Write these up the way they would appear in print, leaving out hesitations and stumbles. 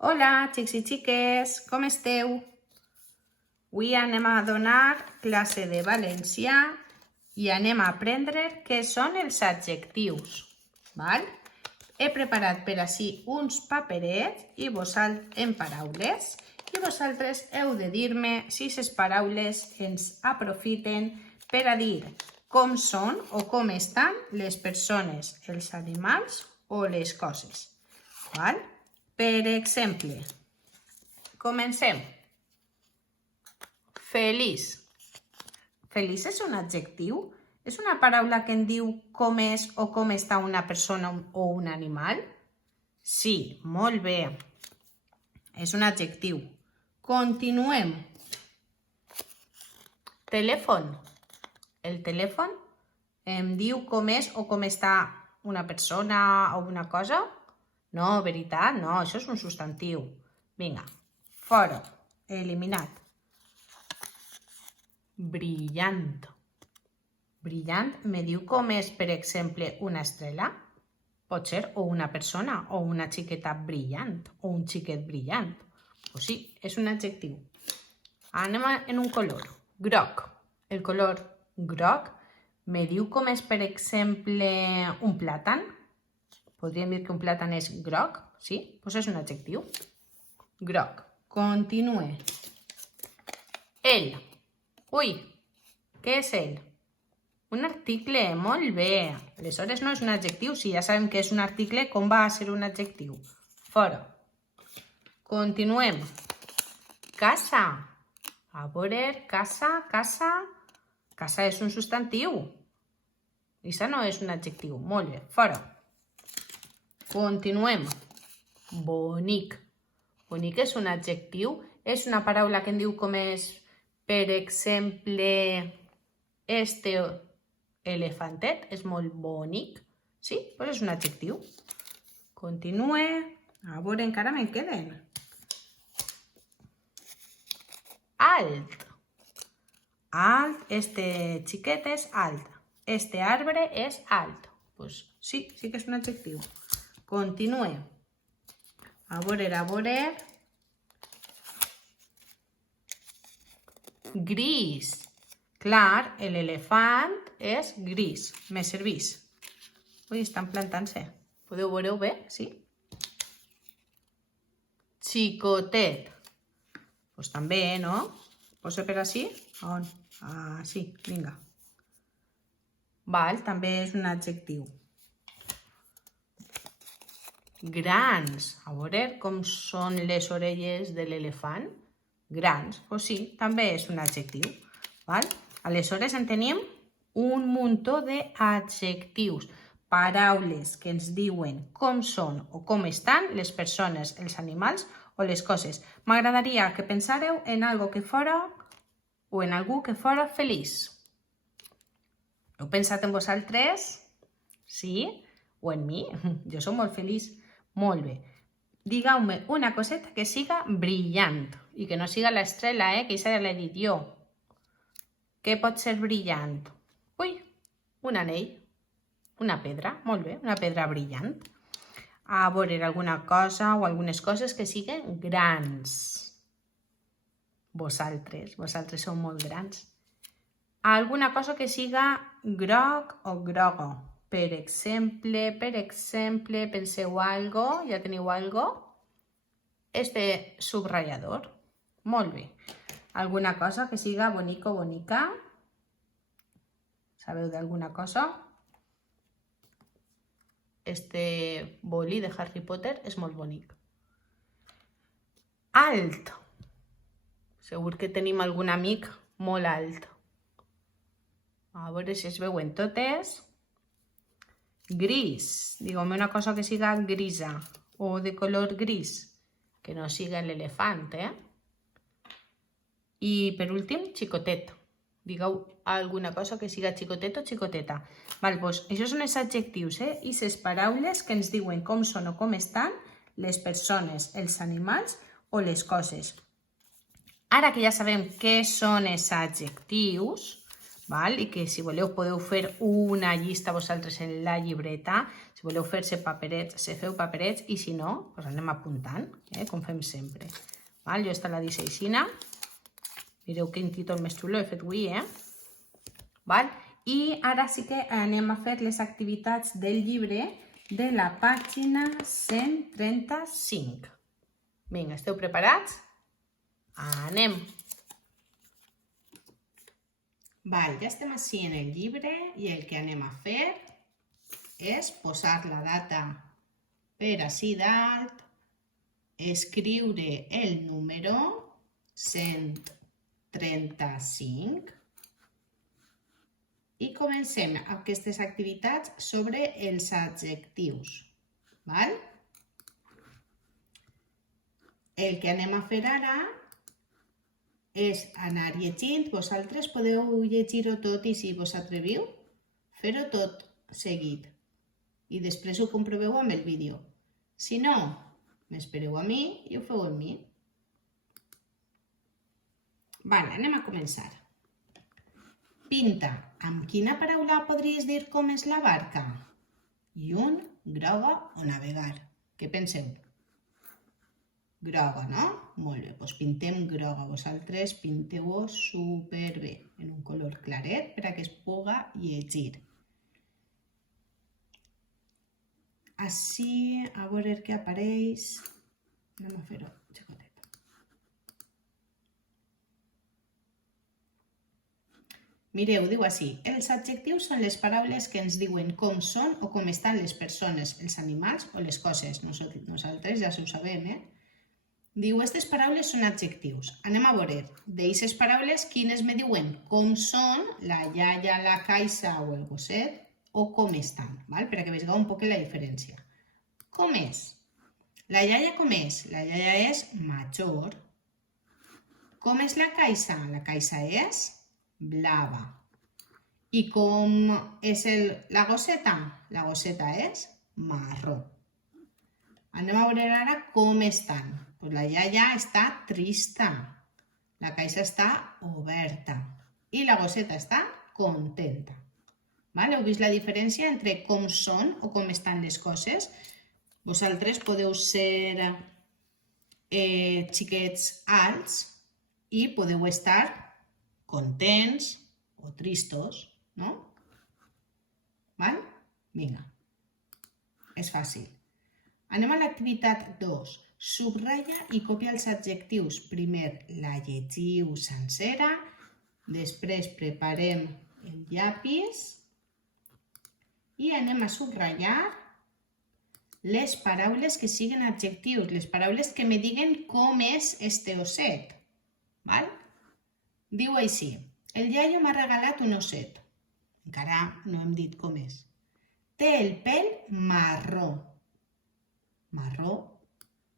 Hola, xics i xiques, com esteu? Avui anem a donar classe de valencià i anem a aprendre què són els adjectius. Val? He preparat per ací uns paperets en paraules i vosaltres heu de dir-me si les paraules ens aprofiten per a dir com són o com estan les persones, els animals o les coses. Val? Per exemple, comencem. Feliç. Feliç és un adjectiu? És una paraula que en diu com és o com està una persona o un animal? Sí, molt bé. És un adjectiu. Continuem. Telèfon. El telèfon em diu com és o com està una persona o una cosa? No, veritat, no, això és un substantiu. Vinga, fora, eliminat. Brillant. Brillant me diu com és, per exemple, una estrella? Pot ser o una persona o una xiqueta brillant o un xiquet brillant. O sí, és un adjectiu. Anem en un color. Groc. El color groc me diu com és, per exemple, un plàtan? Podríem dir que un plàtan és groc, sí? Doncs és un adjectiu. Groc. Continue. El. Ui, què és el? Un article, molt bé. Aleshores no és un adjectiu, si ja sabem que és un article, com va a ser un adjectiu? Fora. Continuem. Casa. A veure, casa. Casa és un substantiu. Això no és un adjectiu. Molt bé, fora. Continuem. Bonic. Bonic és un adjectiu. És una paraula que en diu com és, per exemple, este elefantet. És molt bonic. Sí? Doncs és un adjectiu. Continue. A veure, encara me'n queden. Alt. Alt. Este xiquet és alt. Este arbre és alt. Doncs sí que és un adjectiu. Continue. A veure. Gris. Clar, l'elefant és gris. Me servís. Ui, estan plantant-se. Podeu veure bé? Sí? Xicotet. Doncs també, no? Poso per ací? On? Ah, sí, vinga. Val, també és un adjectiu. Grans. A veure com són les orelles de l'elefant. Grans. Doncs sí, també és un adjectiu. Val? Aleshores en tenim un muntó d'adjectius. Paraules que ens diuen com són o com estan les persones, els animals o les coses. M'agradaria que pensareu en algo que fora o en algú que fora feliç. Heu pensat en vosaltres? Sí? O en mi? Jo soc molt feliç. Molt bé. Digueu-me una coseta que siga brillant i que no siga l'estrella, que això ja l'he dit jo. Què pot ser brillant? Ui, un anell, una pedra, molt bé, una pedra brillant. A veure, alguna cosa o algunes coses que siguen grans. Vosaltres sou molt grans. Alguna cosa que siga groc o grogo. Per exemple, penseu algo, ja teniu algo? Este subratllador. Molt bé. Alguna cosa que siga bonic o bonica? Sabeu d'alguna cosa? Este boli de Harry Potter és molt bonic. Alt. Segur que tenim algun amic molt alt. A veure si es veuen totes. Gris. Digueu-me una cosa que siga grisa o de color gris. Que no siga l'elefant, I per últim, xicotet. Digueu alguna cosa que siga xicotet o xicoteta. Val, doncs això són els adjectius, I les paraules que ens diuen com són o com estan les persones, els animals o les coses. Ara que ja sabem què són els adjectius, val? I que si voleu podeu fer una llista vosaltres en la llibreta. Si voleu fer-se paperets, se feu paperets, i si no, doncs anem apuntant, com fem sempre. Val? Jo esta la deixo aixina. Mireu quin títol més xulo he fet avui, Val? I ara sí que anem a fer les activitats del llibre de la pàgina 135. Vinga, esteu preparats? Anem! Val, ja estem així en el llibre i el que anem a fer és posar la data per ací dalt, escriure el número 135 i comencem aquestes activitats sobre els adjectius. Val? El que anem a fer ara és anar llegint. Vosaltres podeu llegir-ho tot i si vos atreviu, fer-ho tot seguit. I després ho comproveu amb el vídeo. Si no, m'espereu a mi i ho feu amb mi. Vale, anem a començar. Pinta. Amb quina paraula podries dir com és la barca? Llum, groga o navegar? Què penseu? Groga, no? Molt bé, doncs pintem groga. Vosaltres pinteu-ho superbé, en un color claret per a que es puga llegir. Així, a veure què apareix. Anem a fer-ho xicotet. Mireu, diu així, els adjectius són les paraules que ens diuen com són o com estan les persones, els animals o les coses. Nosaltres ja ho sabem, Diu, aquestes paraules són adjectius. Anem a veure d'aquestes paraules quines me diuen com són la iaia, la caixa o el gosset o com estan, per a que vegeu un poc la diferència. Com és? La iaia com és? La iaia és major. Com és la caixa? La caixa és blava. I com és la gosseta? La gosseta és marró. Anem a veure ara com estan. Pues la iaia està trista, la caixa està oberta i la gosseta està contenta. Heu vist la diferència entre com són o com estan les coses? Vosaltres podeu ser xiquets alts i podeu estar contents o tristos, no? Vinga, és fàcil. Anem a l'activitat 2. Subratlla i copia els adjectius. Primer la llegiu sencera, després preparem el llapis i anem a subratllar les paraules que siguin adjectius, les paraules que me diguen com és este osset. Diu així, el iaio m'ha regalat un osset. Encara no hem dit com és. Té el pèl marró. Marró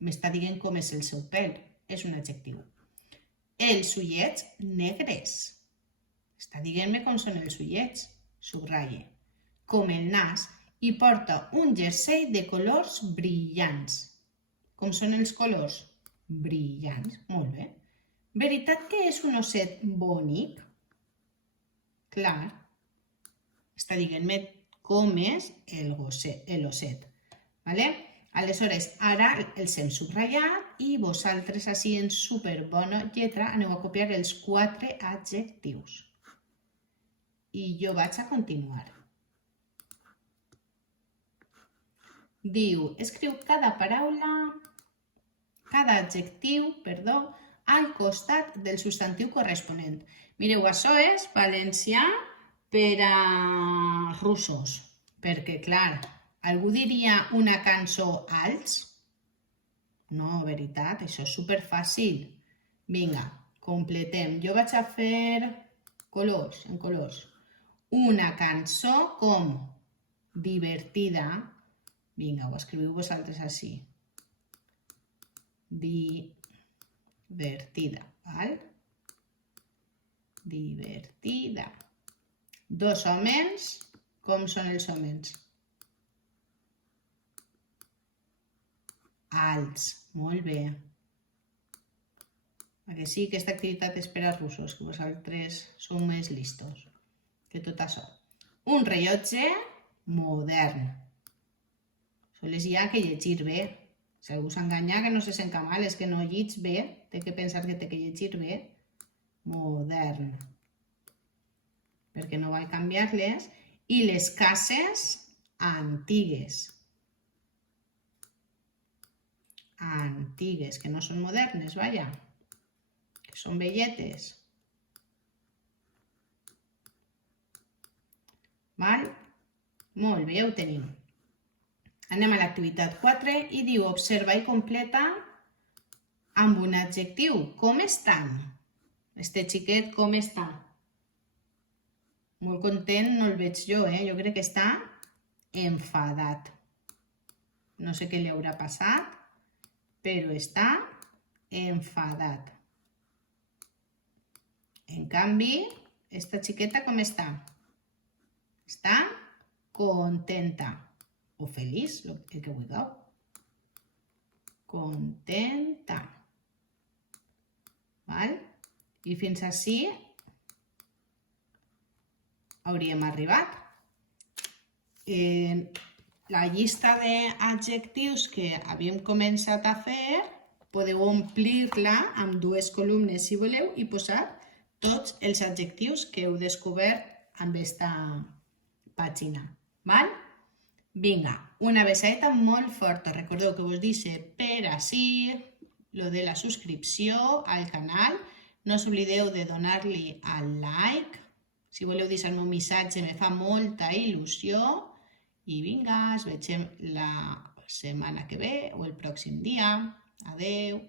m'està dient com és el seu pèl, és un adjectiu. Els ullets negres. Està dient-me com són els ullets, subratlle. Com el nas, i porta un jersei de colors brillants. Com són els colors? Brillants, molt bé. Veritat que és un osset bonic? Clar. Està dient-me com és l'osset. Aleshores, ara els hem subratllat i vosaltres així en superbona lletra aneu a copiar els 4 adjectius. I jo vaig a continuar. Diu, escriu cada adjectiu, al costat del substantiu corresponent. Mireu, això és valencià per a russos, perquè, clar, algú diria una cançó alts? No, veritat, això és superfàcil. Vinga, completem. Jo vaig a fer colors, en colors. Una cançó com divertida. Vinga, ho escriviu vosaltres així. Divertida, val? Divertida. 2 hòmens, com són els hòmens? Alts, molt bé. Perquè sí, aquesta activitat és per a russos, que vosaltres sou més listos. que tot això. Un rellotge modern. Sols hi ha que llegir bé. Si algú s'enganya, que no se sent mal, és que no lleig bé, té que pensar que té que llegir bé. Modern. Perquè no val canviar-les. I les cases antigues. Antigues, que no són modernes, vaja. Que són velletes. Val? Molt bé, ja ho tenim. Anem a l'activitat 4 i diu observa i completa amb un adjectiu. Com estan? Este xiquet com està? Molt content no el veig jo, Jo crec que està enfadat. No sé què li haurà passat, però està enfadat. En canvi, esta xiqueta com està? Està contenta o feliç, el que vulgueu. Contenta. Val? I fins ací hauríem arribat. La llista d'adjectius que havíem començat a fer podeu omplir-la amb 2 columnes si voleu i posar tots els adjectius que heu descobert amb aquesta pàgina. Val? Vinga, una besadeta molt forta. Recordeu que vos dice per ací, lo de la subscripció al canal. No us oblideu de donar-li al like. Si voleu deixar-me un missatge, me fa molta il·lusió. I vinga, ens veiem la setmana que ve o el pròxim dia. Adeu.